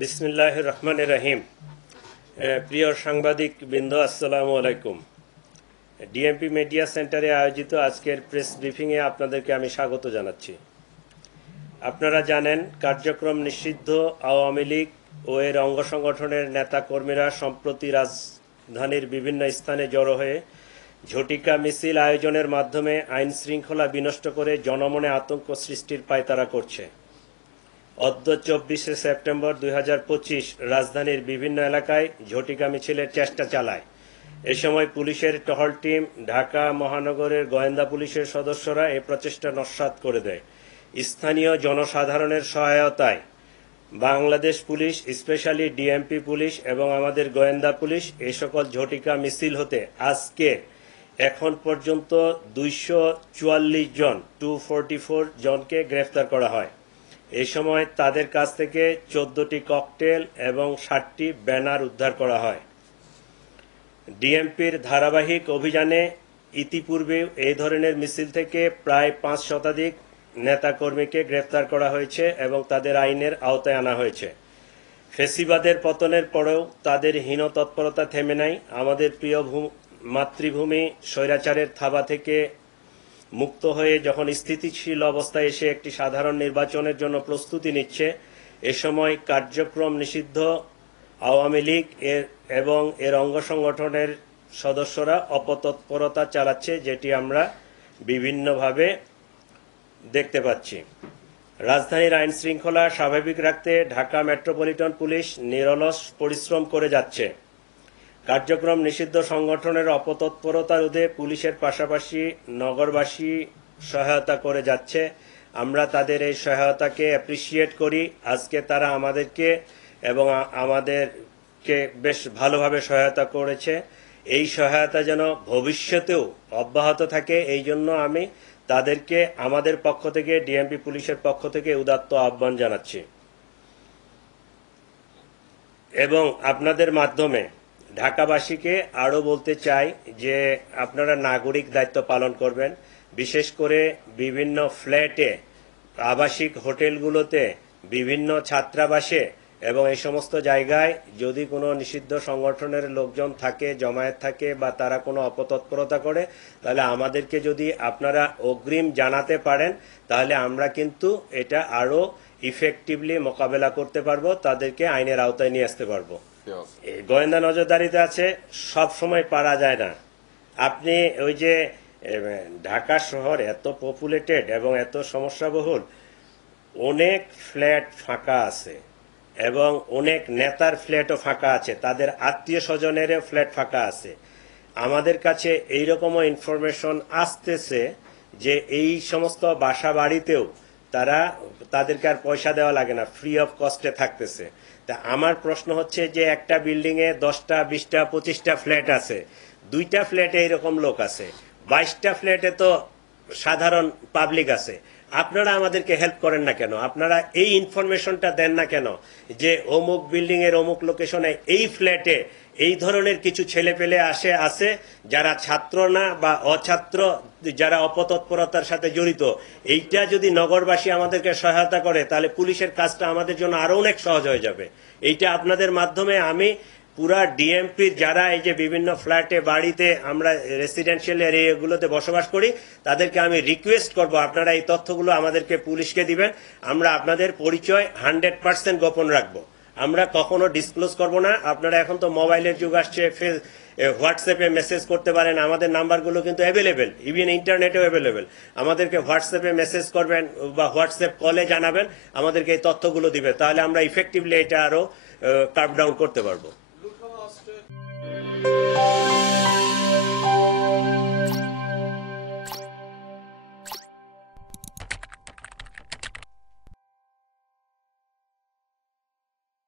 বিসমিল্লাহির রহমানির রহিম। প্রিয় সাংবাদিক বৃন্দ, আসসালামু আলাইকুম। ডিএমপি মিডিয়া সেন্টারে আয়োজিত আজকের প্রেস ব্রিফিংয়ে আপনাদেরকে আমি স্বাগত জানাচ্ছি। আপনারা জানেন, কার্যক্রম নিষিদ্ধ আওয়ামী লীগ ও এর অঙ্গ সংগঠনের নেতা কর্মীরা সম্প্রতি রাজধানীর বিভিন্ন স্থানে জড়ো হয়ে ঝটিকা মিছিল আয়োজনের মাধ্যমে আইন শৃঙ্খলা বিনষ্ট করে জনমনে আতঙ্ক সৃষ্টির পায়তারা করছে। অদ্য 24শে সেপ্টেম্বর 2025 রাজধানীর বিভিন্ন এলাকায় ঝটিকা মিছিলের চেষ্টা চালায়। এ সময় পুলিশের টহল টিম, ঢাকা মহানগরের গোয়েন্দা পুলিশের সদস্যরা এ প্রচেষ্টা নস্যাৎ করে দেয়। স্থানীয় জনসাধারণের সহায়তায় Bangladesh police, specially DMP police এবং আমাদের গোয়েন্দা পুলিশ এই সকল ঝটিকা মিছিল হতে আজকে এখন পর্যন্ত 244 জন 244 জনকে গ্রেফতার করা হয়। এই সময় তাদের কাছ থেকে 14টি ককটেল এবং 60টি ব্যানার উদ্ধার করা হয়। ডিএমপির ধারাবাহিক অভিযানে ইতিপূর্বে এই ধরনের মিছিল থেকে প্রায় 5 শতাধিক নেতাকর্মীকে গ্রেফতার করা হয়েছে এবং তাদের আইনের আওতায় আনা হয়েছে। ফেসিবাদের পতনের পরেও তাদের হীন তৎপরতা থেমে নাই। আমাদের প্রিয় মাতৃভূমি স্বৈরাচারের থাবা থেকে মুক্ত হয়ে যখন স্থিতিশীল অবস্থায় এসে একটি সাধারণ নির্বাচনের জন্য প্রস্তুতি নিচ্ছে, এ সময় কার্যক্রম নিষিদ্ধ আওয়ামী লীগ এবং এর অঙ্গ সংগঠনের সদস্যরা অপতৎপরতা চালাচ্ছে, যেটি আমরা বিভিন্নভাবে দেখতে পাচ্ছি। রাজধানীর আইন শৃঙ্খলা স্বাভাবিক রাখতে ঢাকা মেট্রোপলিটন পুলিশ নিরলস পরিশ্রম করে যাচ্ছে। কার্যক্রম নিষিদ্ধ সংগঠনের অপতৎপরতা রোধে পুলিশের পাশাপাশি নগরবাসী সহায়তা করে যাচ্ছে। আমরা তাদের এই সহায়তাকে অ্যাপ্রিসিয়েট করি। আজকে তারা আমাদেরকে এবং আমাদেরকে বেশ ভালোভাবে সহায়তা করেছে। এই সহায়তা যেন ভবিষ্যতেও অব্যাহত থাকে, এই জন্য আমি তাদেরকে আমাদের পক্ষ থেকে, ডিএমপি পুলিশের পক্ষ থেকে উদাত্ত আহ্বান জানাচ্ছি এবং আপনাদের মাধ্যমে ঢাকাবাসীকে আরও বলতে চাই যে আপনারা নাগরিক দায়িত্ব পালন করবেন। বিশেষ করে বিভিন্ন ফ্ল্যাটে, আবাসিক হোটেলগুলোতে, বিভিন্ন ছাত্রাবাসে এবং এই সমস্ত জায়গায় যদি কোনো নিষিদ্ধ সংগঠনের লোকজন থাকে, জমায়েত থাকে বা তারা কোনো অপতৎপরতা করে, তাহলে আমাদেরকে যদি আপনারা অগ্রিম জানাতে পারেন, তাহলে আমরা কিন্তু এটা আরও ইফেক্টিভলি মোকাবেলা করতে পারবো, তাদেরকে আইনের আওতায় নিয়ে আসতে পারবো। গোয়েন্দা নজরদারিতে আছে, সব সময় পারা যায় না। আপনি ওই যে ঢাকা শহর এত পপুলেটেড এবং এত সমস্যাবহুল, অনেক ফ্ল্যাট ফাঁকা আছে এবং অনেক নেতার ফ্ল্যাটও ফাঁকা আছে, তাদের আত্মীয় স্বজনেরও ফ্ল্যাট ফাঁকা আছে। আমাদের কাছে এইরকমও ইনফরমেশন আসতেছে যে এই সমস্ত বাসা বাড়িতেও তাদেরকে আর পয়সা দেওয়া লাগে না, ফ্রি অফ কস্টে থাকতেছে। তা আমার প্রশ্ন হচ্ছে যে একটা বিল্ডিংয়ে 10টা, 20টা, 25টা ফ্ল্যাট আছে, 2টা ফ্ল্যাটে এইরকম লোক আছে, 22টা ফ্ল্যাটে তো সাধারণ পাবলিক আছে। আপনারা আমাদেরকে হেল্প করেন না কেন? আপনারা এই ইনফরমেশনটা দেন না কেন যে অমুক বিল্ডিং এর অমুক লোকেশনে এই ফ্ল্যাটে এই ধরনের কিছু ছেলেপেলে আছে যারা ছাত্র না বা অছাত্র, যারা অপতৎপরতার সাথে জড়িত। এইটা যদি নগরবাসী আমাদেরকে সহায়তা করে, তাহলে পুলিশের কাজটা আমাদের জন্য আরো অনেক সহজ হয়ে যাবে। এইটা আপনাদের মাধ্যমে আমি পুরা ডিএমপির যারা এই যে বিভিন্ন ফ্ল্যাটে, বাড়িতে, আমরা রেসিডেন্সিয়াল এরিয়াগুলোতে বসবাস করি, তাদেরকে আমি রিকোয়েস্ট করব আপনারা এই তথ্যগুলো আমাদেরকে পুলিশকে দিবেন। আমরা আপনাদের পরিচয় 100% গোপন রাখবো, আমরা কখনো ডিসক্লোজ করব না। আপনারা এখন তো মোবাইলের যুগ আসছে, হোয়াটসঅ্যাপে মেসেজ করতে পারেন, আমাদের নাম্বারগুলো কিন্তু অ্যাভেলেবেল, ইভেন ইন্টারনেটেও অ্যাভেলেবেল। আমাদেরকে হোয়াটসঅ্যাপে মেসেজ করবেন বা হোয়াটসঅ্যাপ কলে জানাবেন, আমাদেরকে এই তথ্যগুলো দিবে, তাহলে আমরা ইফেক্টিভলি এটা আরো কার্ভ ডাউন করতে পারবো।